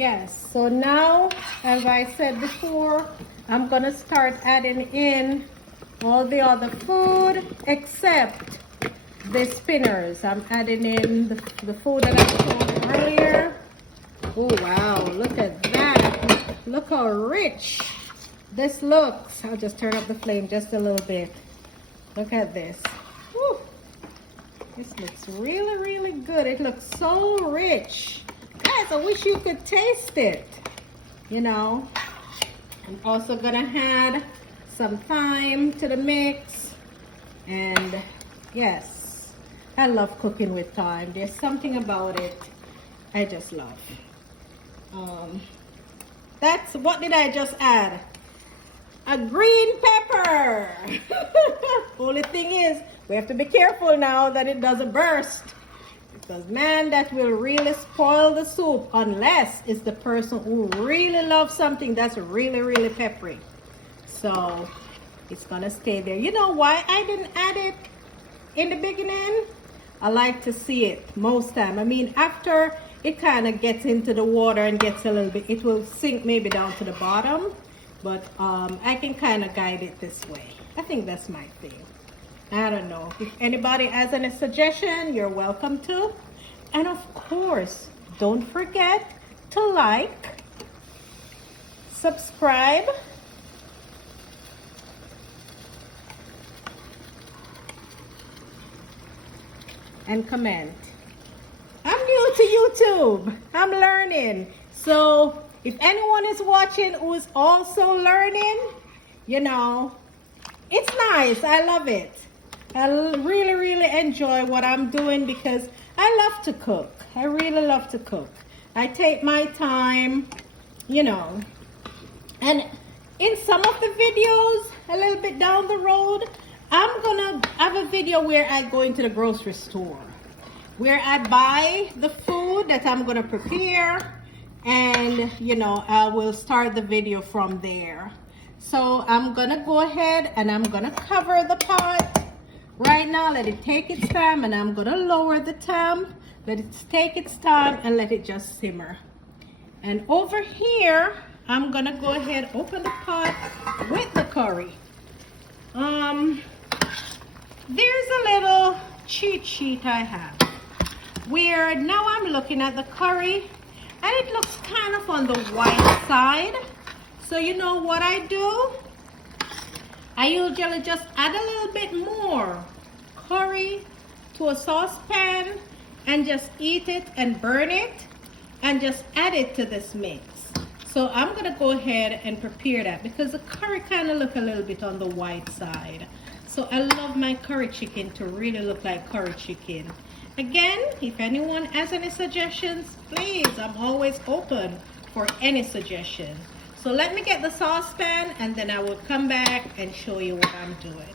Yes, so now, as I said before, I'm gonna start adding in all the other food except the spinners. I'm adding in the food that I showed earlier. Oh wow, look at that. Look how rich this looks. I'll just turn up the flame just a little bit. Look at this. Whew. This looks really, really good. It looks so rich. Guys, I wish you could taste it. You know, I'm also gonna add some thyme to the mix. And yes, I love cooking with thyme. There's something about it I just love. That's, what did I just add? A green pepper. Only thing is, we have to be careful now that it doesn't burst. Because man, that will really spoil the soup unless it's the person who really loves something that's really, really peppery. So it's gonna stay there. You know why I didn't add it in the beginning? I like to see it most time. I mean, after it kind of gets into the water and gets a little bit, it will sink maybe down to the bottom. But I can kind of guide it this way. I think that's my thing. I don't know. If anybody has any suggestion, you're welcome to. And of course, don't forget to like, subscribe, and comment. I'm new to YouTube. I'm learning. So if anyone is watching who is also learning, you know, it's nice. I love it. I really, really enjoy what I'm doing because I love to cook. I really love to cook. I take my time, you know. And in some of the videos, a little bit down the road, I'm gonna have a video where I go into the grocery store, where I buy the food that I'm gonna prepare, and you know, I will start the video from there. So I'm gonna go ahead and I'm gonna cover the pot right now, let it take its time, and I'm gonna lower the temp, let it take its time, and let it just simmer. And over here, I'm gonna go ahead, open the pot with the curry. There's a little cheat sheet I have, where now I'm looking at the curry, and it looks kind of on the white side. So you know what I do? I usually just add a little bit more curry to a saucepan and just eat it and burn it and just add it to this mix. So I'm gonna go ahead and prepare that because the curry kind of look a little bit on the white side. So I love my curry chicken to really look like curry chicken. Again, if anyone has any suggestions, please, I'm always open for any suggestion. So let me get the saucepan and then I will come back and show you what I'm doing.